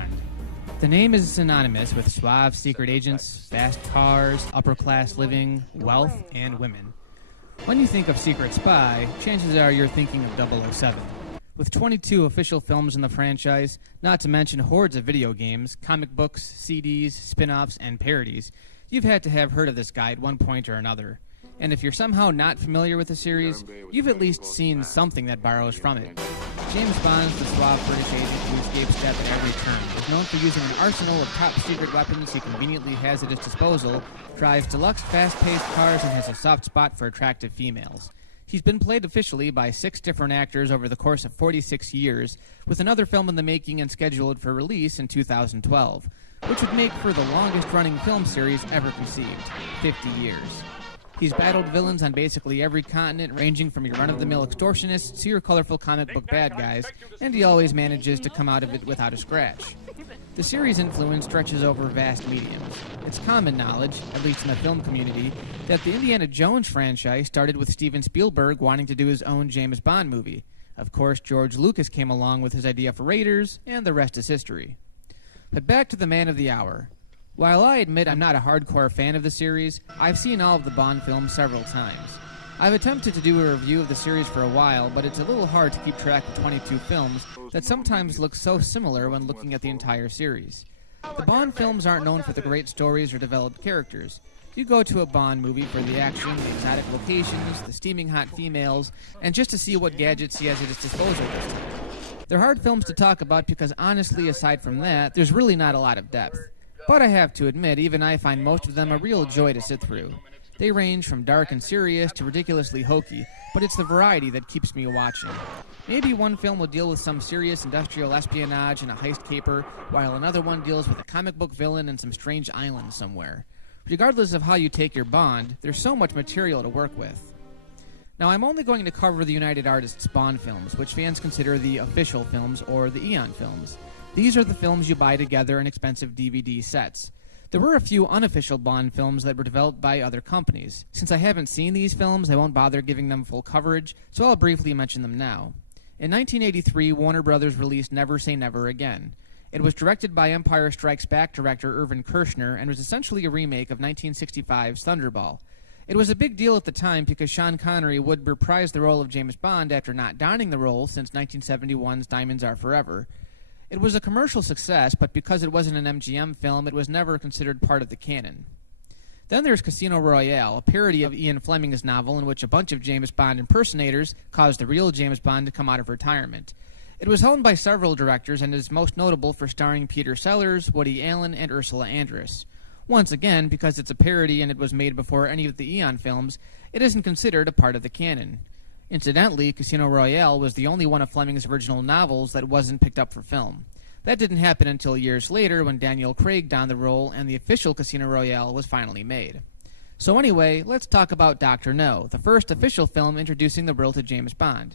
Bond. The name is synonymous with suave secret agents, fast cars, upper-class living, wealth, and women. When you think of Secret Spy, chances are you're thinking of 007. With 22 official films in the franchise, not to mention hordes of video games, comic books, CDs, spin-offs, and parodies, you've had to have heard of this guy at one point or another. And if you're somehow not familiar with the series, you've at least seen something that borrows from it. James Bond's the suave British agent who escapes death at every turn, is known for using an arsenal of top-secret weapons he conveniently has at his disposal, drives deluxe fast-paced cars, and has a soft spot for attractive females. He's been played officially by 6 different actors over the course of 46 years, with another film in the making and scheduled for release in 2012, which would make for the longest-running film series ever conceived, 50 years. He's battled villains on basically every continent, ranging from your run-of-the-mill extortionists to your colorful comic book bad guys, and he always manages to come out of it without a scratch. The series' influence stretches over vast mediums. It's common knowledge, at least in the film community, that the Indiana Jones franchise started with Steven Spielberg wanting to do his own James Bond movie. Of course, George Lucas came along with his idea for Raiders, and the rest is history. But back to the man of the hour. While I admit I'm not a hardcore fan of the series, I've seen all of the Bond films several times. I've attempted to do a review of the series for a while, but it's a little hard to keep track of 22 films that sometimes look so similar when looking at the entire series. The Bond films aren't known for the great stories or developed characters. You go to a Bond movie for the action, the exotic locations, the steaming hot females, and just to see what gadgets he has at his disposal this time. They're hard films to talk about because honestly, aside from that, there's really not a lot of depth. But I have to admit, even I find most of them a real joy to sit through. They range from dark and serious to ridiculously hokey, but it's the variety that keeps me watching. Maybe one film will deal with some serious industrial espionage and a heist caper, while another one deals with a comic book villain and some strange island somewhere. Regardless of how you take your Bond, there's so much material to work with. Now, I'm only going to cover the United Artists Bond films, which fans consider the official films or the Eon films. These are the films you buy together in expensive DVD sets. There were a few unofficial Bond films that were developed by other companies. Since I haven't seen these films, I won't bother giving them full coverage, so I'll briefly mention them now. In 1983, Warner Brothers released Never Say Never Again. It was directed by Empire Strikes Back director Irvin Kershner and was essentially a remake of 1965's Thunderball. It was a big deal at the time because Sean Connery would reprise the role of James Bond after not donning the role since 1971's Diamonds Are Forever. It was a commercial success, but because it wasn't an MGM film, it was never considered part of the canon. Then there's Casino Royale, a parody of Ian Fleming's novel in which a bunch of James Bond impersonators caused the real James Bond to come out of retirement. It was helmed by several directors and is most notable for starring Peter Sellers, Woody Allen, and Ursula Andress. Once again, because it's a parody and it was made before any of the Eon films, it isn't considered a part of the canon. Incidentally, Casino Royale was the only one of Fleming's original novels that wasn't picked up for film. That didn't happen until years later when Daniel Craig donned the role and the official Casino Royale was finally made. So anyway, let's talk about Dr. No, the first official film introducing the world to James Bond.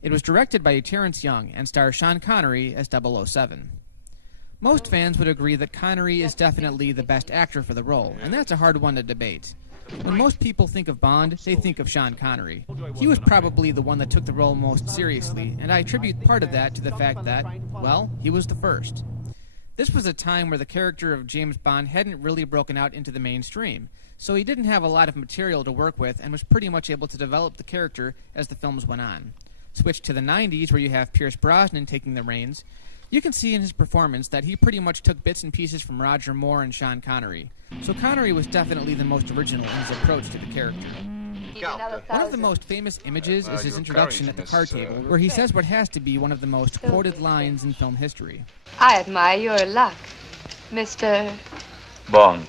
It was directed by Terrence Young and stars Sean Connery as 007. Most fans would agree that Connery is definitely the best actor for the role, and that's a hard one to debate. When most people think of Bond, they think of Sean Connery. He was probably the one that took the role most seriously, and I attribute part of that to the fact that, well, he was the first. This was a time where the character of James Bond hadn't really broken out into the mainstream, so he didn't have a lot of material to work with and was pretty much able to develop the character as the films went on. Switch to the 90s, where you have Pierce Brosnan taking the reins. You can see in his performance that he pretty much took bits and pieces from Roger Moore and Sean Connery. So Connery was definitely the most original in his approach to the character. One of the most famous images is his introduction at the card table, where he says what has to be one of the most quoted lines in film history. I admire your luck, Mr. Bond.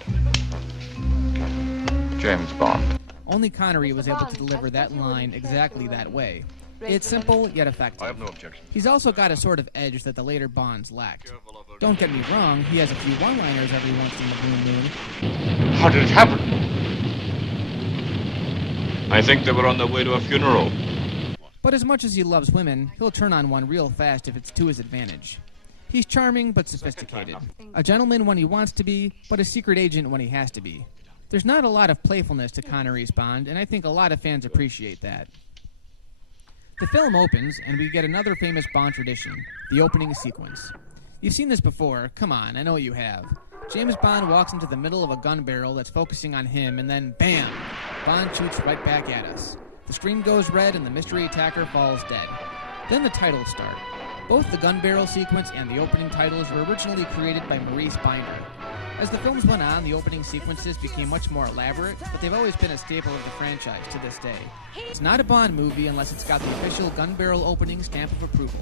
James Bond. Only Connery was able to deliver that line exactly that way. It's simple, yet effective. I have no objection. He's also got a sort of edge that the later Bonds lacked. Don't get me wrong, he has a few one-liners every once in the blue moon. How did it happen? I think they were on their way to a funeral. But as much as he loves women, he'll turn on one real fast if it's to his advantage. He's charming but sophisticated. A gentleman when he wants to be, but a secret agent when he has to be. There's not a lot of playfulness to Connery's Bond, and I think a lot of fans appreciate that. The film opens, and we get another famous Bond tradition, the opening sequence. You've seen this before. Come on, I know you have. James Bond walks into the middle of a gun barrel that's focusing on him, and then, bam! Bond shoots right back at us. The screen goes red, and the mystery attacker falls dead. Then the titles start. Both the gun barrel sequence and the opening titles were originally created by Maurice Binder. As the films went on, the opening sequences became much more elaborate, but they've always been a staple of the franchise to this day. It's not a Bond movie unless it's got the official gun barrel opening stamp of approval.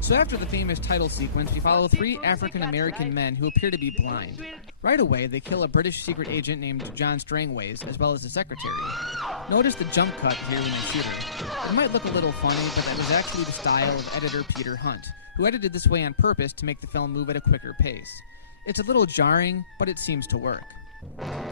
So after the famous title sequence, we follow 3 African-American men who appear to be blind. Right away, they kill a British secret agent named John Strangways, as well as the secretary. Notice the jump cut here when they shoot him. It might look a little funny, but that was actually the style of editor Peter Hunt, who edited this way on purpose to make the film move at a quicker pace. It's a little jarring, but it seems to work.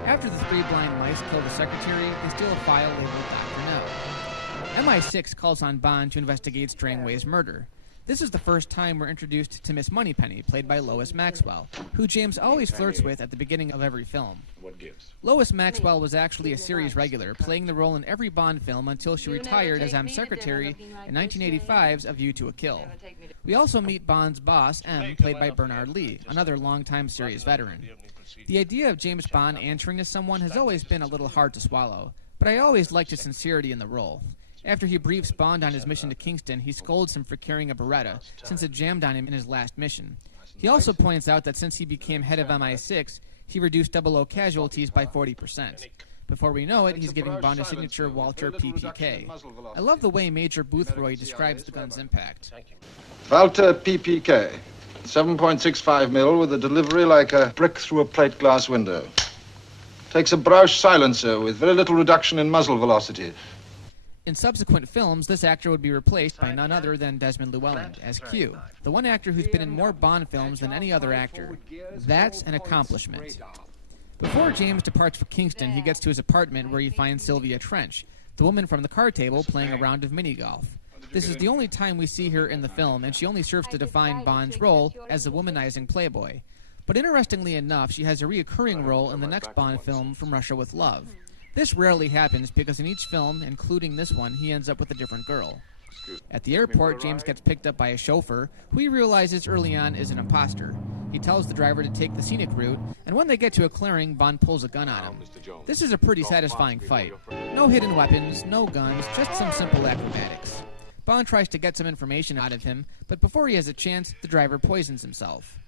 After the 3 blind mice kill the secretary, they steal a file labeled Dr. No. MI6 calls on Bond to investigate Strangways' murder. This is the first time we're introduced to Miss Moneypenny, played by Lois Maxwell, who James always flirts with at the beginning of every film. Lois Maxwell was actually a series regular, playing the role in every Bond film until she retired as M Secretary in 1985's A View to a Kill. We also meet Bond's boss, M, played by Bernard Lee, another longtime series veteran. The idea of James Bond answering to someone has always been a little hard to swallow, but I always liked his sincerity in the role. After he briefs Bond on his mission to Kingston, he scolds him for carrying a Beretta, since it jammed on him in his last mission. He also points out that since he became head of MI6, he reduced 00 casualties by 40%. Before we know it, he's giving Bond a signature Walter PPK. I love the way Major Boothroyd describes the gun's impact. Walter PPK, 7.65 mil with a delivery like a brick through a plate glass window. Takes a Brausch silencer with very little reduction in muzzle velocity. In subsequent films, this actor would be replaced by none other than Desmond Llewellyn as Q, the one actor who's been in more Bond films than any other actor. That's an accomplishment. Before James departs for Kingston, he gets to his apartment where he finds Sylvia Trench, the woman from the card table playing a round of mini-golf. This is the only time we see her in the film, and she only serves to define Bond's role as a womanizing playboy. But interestingly enough, she has a reoccurring role in the next Bond film, From Russia with Love. This rarely happens because in each film, including this one, he ends up with a different girl. At the airport, James gets picked up by a chauffeur, who he realizes early on is an imposter. He tells the driver to take the scenic route, and when they get to a clearing, Bond pulls a gun on him. This is a pretty satisfying fight. No hidden weapons, no guns, just some simple acrobatics. Bond tries to get some information out of him, but before he has a chance, the driver poisons himself.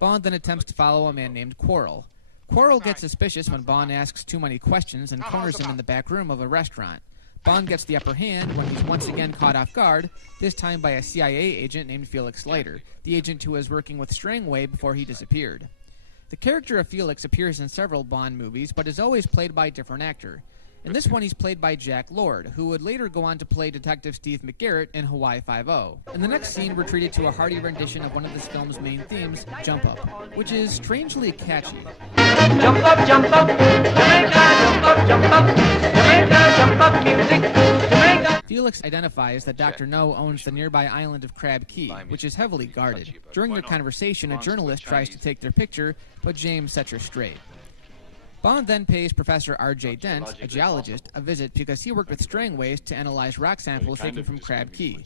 Bond then attempts to follow a man named Quarrel. Quarrel gets suspicious when Bond asks too many questions and corners him in the back room of a restaurant. Bond gets the upper hand when he's once again caught off guard, this time by a CIA agent named Felix Leiter, the agent who was working with Strangway before he disappeared. The character of Felix appears in several Bond movies, but is always played by a different actor. In this one, he's played by Jack Lord, who would later go on to play Detective Steve McGarrett in Hawaii Five-0. In the next scene, we're treated to a hearty rendition of one of this film's main themes, Jump Up, which is strangely catchy. Jump up, jump up, Jamaica, jump up, jump up, Jamaica, jump up, music, Jamaica. Felix identifies that Dr. No owns the nearby island of Crab Key, which is heavily guarded. During their conversation, a journalist tries to take their picture, but James sets her straight. Bond then pays Professor R.J. Dent, a geologist, a visit because he worked with Strangways to analyze rock samples taken from Crab Key.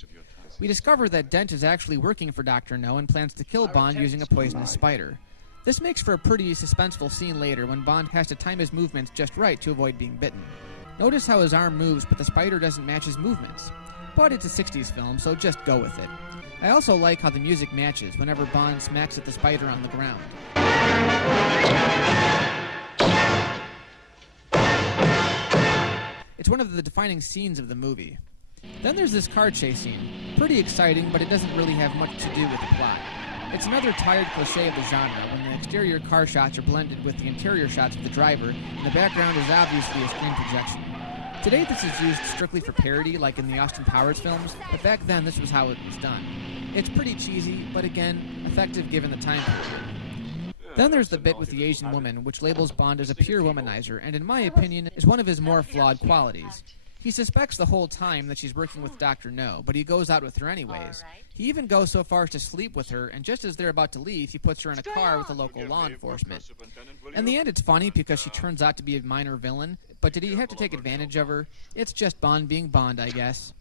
We discover that Dent is actually working for Dr. No and plans to kill Bond using a poisonous spider. This makes for a pretty suspenseful scene later when Bond has to time his movements just right to avoid being bitten. Notice how his arm moves, but the spider doesn't match his movements. But it's a 60s film, so just go with it. I also like how the music matches whenever Bond smacks at the spider on the ground. It's one of the defining scenes of the movie. Then there's this car chase scene. Pretty exciting, but it doesn't really have much to do with the plot. It's another tired cliche of the genre when the exterior car shots are blended with the interior shots of the driver, and the background is obviously a screen projection. Today this is used strictly for parody, like in the Austin Powers films, but back then this was how it was done. It's pretty cheesy, but again, effective given the time period. Then there's the bit with the Asian woman, which labels Bond as a pure womanizer, and in my opinion, is one of his more flawed qualities. He suspects the whole time that she's working with Dr. No, but he goes out with her anyways. He even goes so far as to sleep with her, and just as they're about to leave, he puts her in a car with the local law enforcement. In the end, it's funny because she turns out to be a minor villain, but did he have to take advantage of her? It's just Bond being Bond, I guess.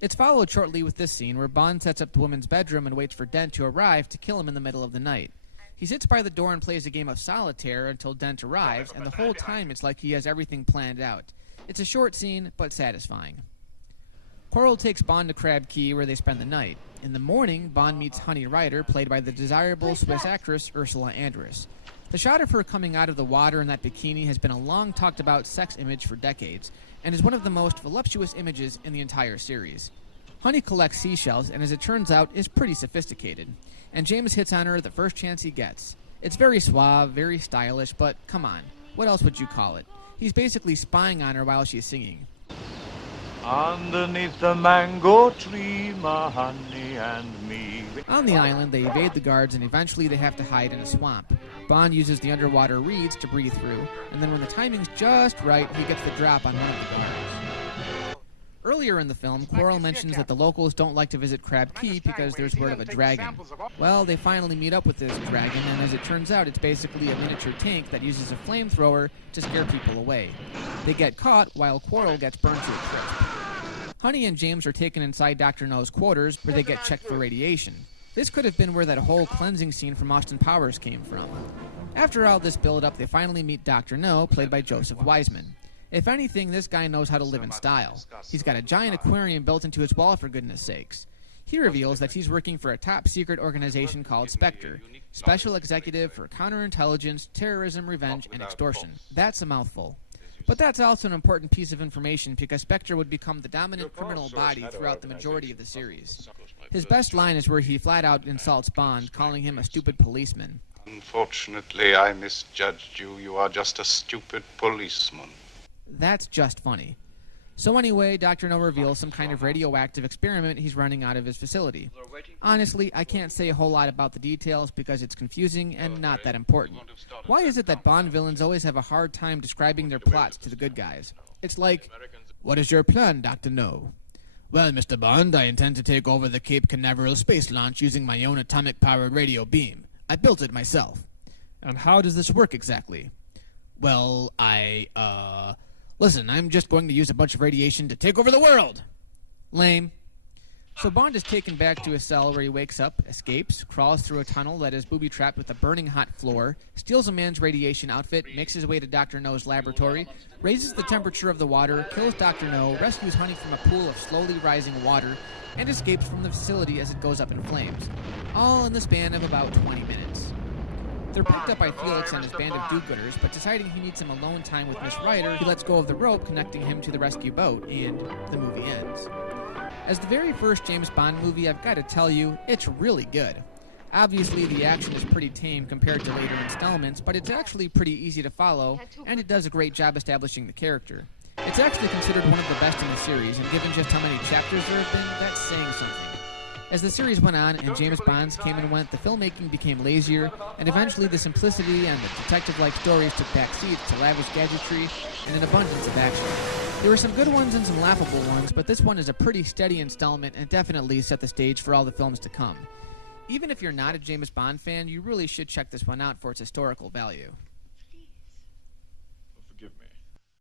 It's followed shortly with this scene where Bond sets up the woman's bedroom and waits for Dent to arrive to kill him in the middle of the night. He sits by the door and plays a game of solitaire until Dent arrives, and the whole time it's like he has everything planned out. It's a short scene, but satisfying. Quarrel takes Bond to Crab Key, where they spend the night. In the morning, Bond meets Honey Rider, played by the desirable Swiss actress Ursula Andress. The shot of her coming out of the water in that bikini has been a long talked about sex image for decades, and is one of the most voluptuous images in the entire series. Honey collects seashells, and as it turns out, is pretty sophisticated. And James hits on her the first chance he gets. It's very suave, very stylish, but come on, what else would you call it? He's basically spying on her while she's singing. Underneath the mango tree, my honey and me. On the island, they evade the guards, and eventually they have to hide in a swamp. Bond uses the underwater reeds to breathe through, and then when the timing's just right, he gets the drop on one of the guards. Earlier in the film, Quarrel mentions that the locals don't like to visit Crab Key because there's word of a dragon. Well, they finally meet up with this dragon, and as it turns out, it's basically a miniature tank that uses a flamethrower to scare people away. They get caught while Quarrel gets burned to a crisp. Honey and James are taken inside Dr. No's quarters, where they get checked for radiation. This could have been where that whole cleansing scene from Austin Powers came from. After all this build-up, they finally meet Dr. No, played by Joseph Wiseman. If anything, this guy knows how to live in style. He's got a giant aquarium built into his wall, for goodness sakes. He reveals that he's working for a top-secret organization called Spectre, Special Executive for Counterintelligence, Terrorism, Revenge, and Extortion. That's a mouthful. But that's also an important piece of information because Spectre would become the dominant criminal body throughout the majority of the series. His best line is where he flat-out insults Bond, calling him a stupid policeman. Unfortunately, I misjudged you. You are just a stupid policeman. That's just funny. So anyway, Dr. No reveals some kind of radioactive experiment he's running out of his facility. Honestly, I can't say a whole lot about the details because it's confusing and not that important. Why is it that Bond villains always have a hard time describing their plots to the good guys? It's like, what is your plan, Dr. No? Well, Mr. Bond, I intend to take over the Cape Canaveral space launch using my own atomic-powered radio beam. I built it myself. And how does this work exactly? Well, Listen, I'm just going to use a bunch of radiation to take over the world! Lame. So Bond is taken back to his cell where he wakes up, escapes, crawls through a tunnel that is booby-trapped with a burning hot floor, steals a man's radiation outfit, makes his way to Dr. No's laboratory, raises the temperature of the water, kills Dr. No, rescues Honey from a pool of slowly rising water, and escapes from the facility as it goes up in flames. All in the span of about 20 minutes. They're picked up by Felix and his band of do-gooders, but deciding he needs some alone time with Miss Ryder, he lets go of the rope connecting him to the rescue boat, and the movie ends. As the very first James Bond movie, I've got to tell you, it's really good. Obviously, the action is pretty tame compared to later installments, but it's actually pretty easy to follow, and it does a great job establishing the character. It's actually considered one of the best in the series, and given just how many chapters there have been, that's saying something. As the series went on and James Bonds came and went, the filmmaking became lazier, and eventually the simplicity and the detective-like stories took back seats to lavish gadgetry and an abundance of action. There were some good ones and some laughable ones, but this one is a pretty steady installment and definitely set the stage for all the films to come. Even if you're not a James Bond fan, you really should check this one out for its historical value.